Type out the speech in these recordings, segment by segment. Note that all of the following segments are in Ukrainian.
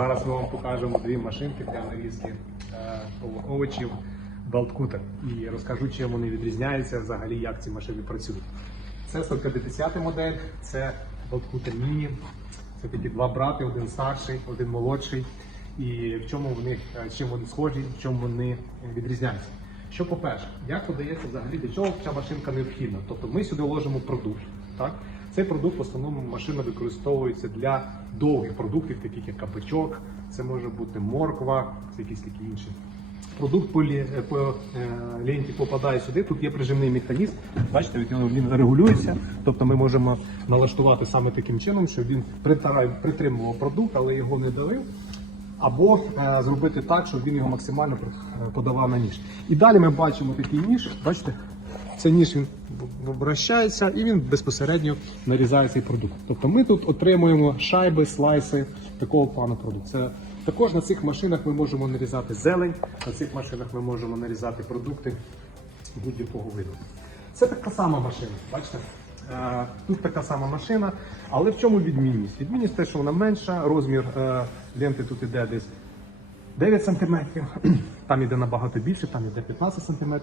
Зараз ми вам покажемо дві машинки для нарізки е, овочів Белткутер і розкажу, чим вони відрізняються, взагалі як ці машини працюють. Це 150 модель, це Белткутер Міні. Це такі два брати, один старший, один молодший. І в чому вони, е, чим вони схожі, в чому вони відрізняються. Що по-перше, як подається взагалі для чого ця машинка необхідна? Тобто ми сюди ложимо продукт. Так? Цей продукт в основному машина використовується для довгих продуктів, таких як капичок, це може бути морква, це якісь такі інші. Продукт по, лі- е, по ленті попадає сюди. Тут є прижимний механізм. Бачите, він регулюється. Тобто ми можемо налаштувати саме таким чином, щоб він притримував продукт, але його не давив. Або е, зробити так, щоб він його максимально е, подавав на ніж. І далі ми бачимо такий ніж. Бачите, цей ніж він вращається і він безпосередньо нарізає цей продукт. Тобто ми тут отримуємо шайби, слайси такого плану продукту. Також на цих машинах ми можемо нарізати зелень, на цих машинах ми можемо нарізати продукти будь-якого виду. Це така сама машина, бачите? Е, Тут така сама машина, але в чому відмінність? Відмінність те, що вона менша, розмір е, ленти тут іде десь 9 см, там іде набагато більше, там іде 15 см,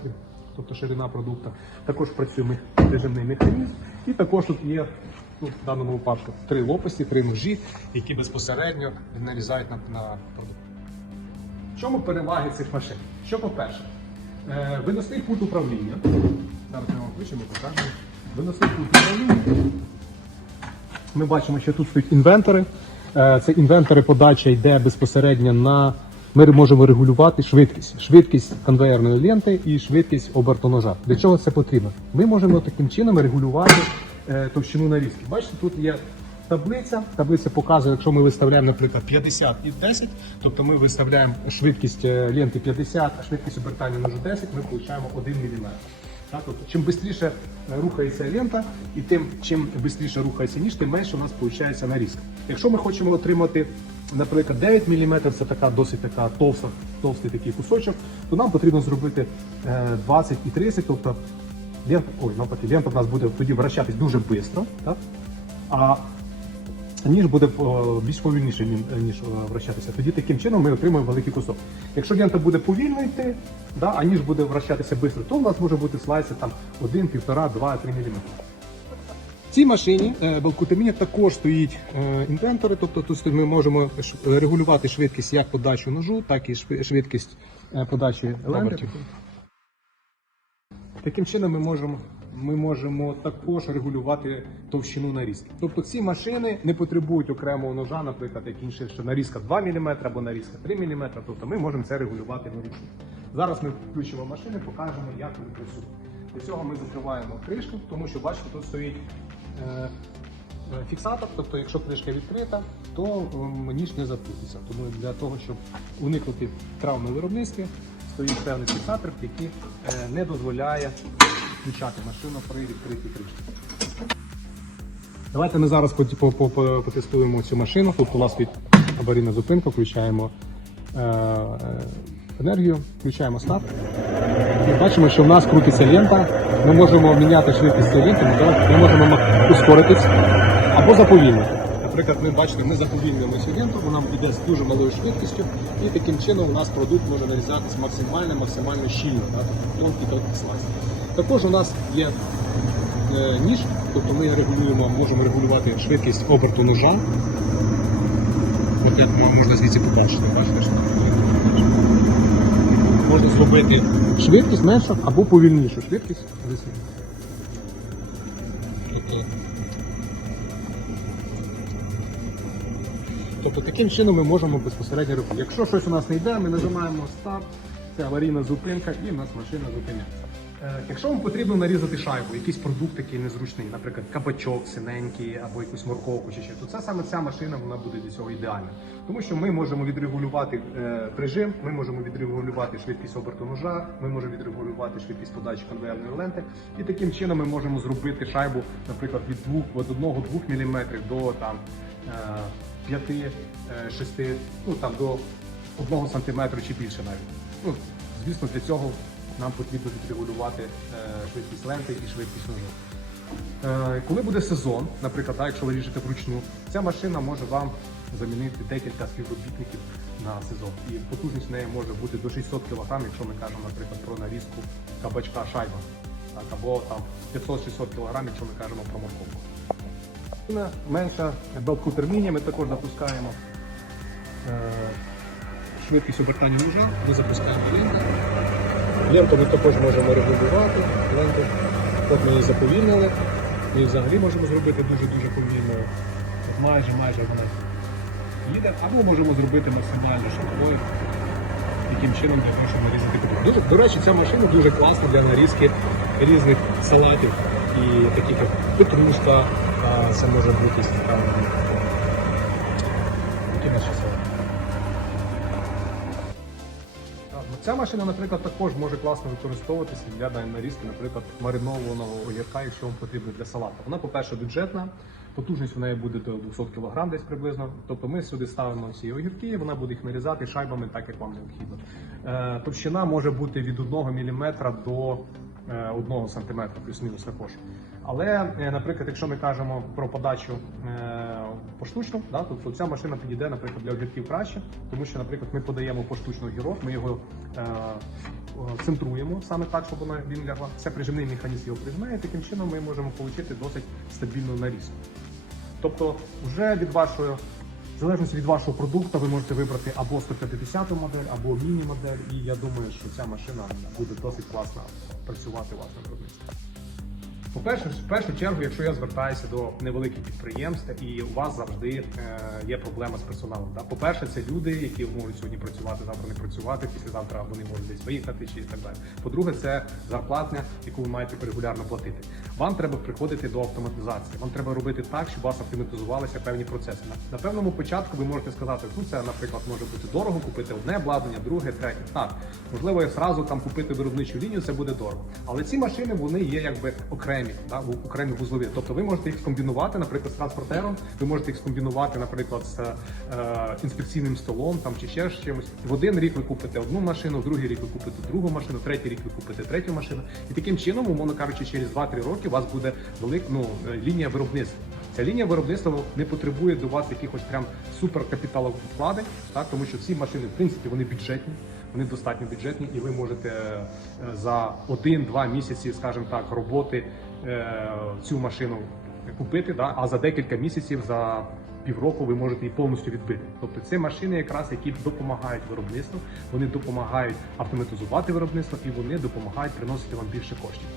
тобто ширина продукту. Також працює режимний механізм, і також тут є ну, в даному випадку три лопасті, три ножі, які безпосередньо нарізають на, на продукт. В чому переваги цих машин? Що по-перше, е, виносний пульт управління. Зараз ми вам включимо, покажемо. Виносний пульт управління. Ми бачимо, що тут стоять інвентори. Е, Це інвентори подача йде безпосередньо на. Ми можемо регулювати швидкість, швидкість конвеєрної ленти і швидкість оберту ножа. Для чого це потрібно? Ми можемо таким чином регулювати е, товщину нарізки. Бачите, тут є таблиця. Таблиця показує, якщо ми виставляємо, наприклад, 50 і 10, тобто ми виставляємо швидкість е, ленти 50, а швидкість обертання ножу 10, ми отримуємо 1 мм. Так, тобто, чим швидше рухається лента, і тим чим швидше рухається ніж, тим менше у нас виходить нарізка. Якщо ми хочемо отримати, наприклад, 9 мм, це така досить така товста, товстий такий кусочок, то нам потрібно зробити е, 20 і 30, тобто лента, ой, навпаки, лента в нас буде тоді вращатись дуже швидко, а ніж буде о, більш повільніше, ні- ніж о, вращатися. Тоді таким чином ми отримуємо великий кусок. Якщо лента буде повільно йти, да, а ніж буде вращатися швидко, то у нас може бути слайси там 1, 1,5, 2, 3 мм. В цій машині е, також стоїть е, інвентори, тобто тут ми можемо ш- регулювати швидкість як подачу ножу, так і шви- швидкість е, подачі ленти. Таким чином ми можемо, ми можемо також регулювати товщину нарізки. Тобто ці машини не потребують окремого ножа, наприклад, як інші, що нарізка 2 мм або нарізка 3 мм, тобто ми можемо це регулювати вручну. Зараз ми включимо машини, покажемо, як вони працюють. Для цього ми закриваємо кришку, тому що бачите, тут стоїть е, е, фіксатор, тобто якщо кришка відкрита, то ем, ніж не запуститься. Тому для того, щоб уникнути травм на виробництві, стоїть певний фіксатор, який е, не дозволяє включати машину при відкритій кришці. Давайте ми зараз потестуємо цю машину. Тут у нас стоїть аварійна зупинка, включаємо е, е, енергію, включаємо старт. І бачимо, що в нас крутиться лента. Ми можемо міняти швидкість цієї ми- можемо ускоритись або заповільнити. Наприклад, ми бачите, ми заповільнюємо цю ленту, вона йде з дуже малою швидкістю, і таким чином у нас продукт може нарізатись максимально, максимально щільно, тобто тонкий тонкий слайс. Також у нас є е, ніж, тобто ми регулюємо, можемо регулювати швидкість оберту ножа. От як можна звідси побачити, бачите, що можна зробити швидкість меншу або повільнішу швидкість. Тобто таким чином ми можемо безпосередньо робити. Якщо щось у нас не йде, ми нажимаємо старт, це аварійна зупинка і в нас машина зупиняється. Е, Якщо вам потрібно нарізати шайбу, якийсь продукт такий незручний, наприклад, кабачок синенький або якусь морковку чи ще, то це саме ця машина вона буде для цього ідеальна. Тому що ми можемо відрегулювати е, прижим, ми можемо відрегулювати швидкість оберту ножа, ми можемо відрегулювати швидкість подачі конвейерної ленти, і таким чином ми можемо зробити шайбу, наприклад, від 2 від 1-2 мм до там. е, 5-6, ну там до 1 сантиметру чи більше навіть. Ну, звісно, для цього нам потрібно відрегулювати е, швидкість ленти і швидкість ножу. Е, коли буде сезон, наприклад, якщо ви ріжете вручну, ця машина може вам замінити декілька співробітників на сезон. І потужність в неї може бути до 600 кг, якщо ми кажемо, наприклад, про нарізку кабачка шайба. Або там 500-600 кг, якщо ми кажемо про морковку. Менша белку термінія ми також запускаємо е, швидкість обертання ножа, ми запускаємо ленту. Ленту ми також можемо регулювати. Ленту. От ми її заповільнили. Ми її взагалі можемо зробити дуже-дуже повільною. Майже, майже вона їде. Або можемо зробити максимально швидкою. Таким чином для того, щоб нарізати. Дуже, до речі, ця машина дуже класна для нарізки різних салатів і таких як петрушка, це може бути там. Які наші салати? Ця машина, наприклад, також може класно використовуватися для нарізки, наприклад, маринованого огірка, якщо вам потрібно для салату. Вона, по-перше, бюджетна, потужність в неї буде до 200 кг десь приблизно. Тобто ми сюди ставимо ці огірки, і вона буде їх нарізати шайбами, так як вам необхідно. Е, товщина може бути від 1 мм до е, 1 см, плюс-мінус також. Але, е, наприклад, якщо ми кажемо про подачу е, поштучну, да, тобто ця машина підійде, наприклад, для огірків краще, тому що, наприклад, ми подаємо поштучно огірок, ми його е, центруємо саме так, щоб вона він лягла. Це прижимний механізм його прижимає, і таким чином ми можемо отримати досить стабільну нарізку. Тобто, вже від вашої, в залежності від вашого продукту, ви можете вибрати або 150 модель, або міні-модель, і я думаю, що ця машина буде досить класно працювати у вас на виробництві. По-перше, в першу чергу, якщо я звертаюся до невеликих підприємств і у вас завжди е, є проблема з персоналом. Да? По-перше, це люди, які можуть сьогодні працювати, завтра не працювати, післязавтра вони можуть десь виїхати чи так далі. По-друге, це зарплатня, яку ви маєте регулярно платити. Вам треба приходити до автоматизації. Вам треба робити так, щоб у вас автоматизувалися певні процеси. На, певному початку ви можете сказати, ну це, наприклад, може бути дорого купити одне обладнання, друге, третє. Так, можливо, зразу там купити виробничу лінію, це буде дорого. Але ці машини вони є якби окремі, да, в- окремі вузлові. Тобто ви можете їх скомбінувати, наприклад, з транспортером, ви можете їх скомбінувати, наприклад, з е, інспекційним столом там чи ще чимось. В один рік ви купите одну машину, в другий рік ви купите другу машину, третій рік ви купите третю машину. І таким чином, умовно кажучи, через 2-3 роки у вас буде велик, ну, е, лінія виробництва. Ця лінія виробництва не потребує до вас якихось прям суперкапіталовкладень, так тому що ці машини, в принципі, вони бюджетні, вони достатньо бюджетні, і ви можете е, за один-два місяці, скажімо так, роботи цю машину купити, да, а за декілька місяців за півроку ви можете її повністю відбити. Тобто це машини, якраз які допомагають виробництву, вони допомагають автоматизувати виробництво і вони допомагають приносити вам більше коштів.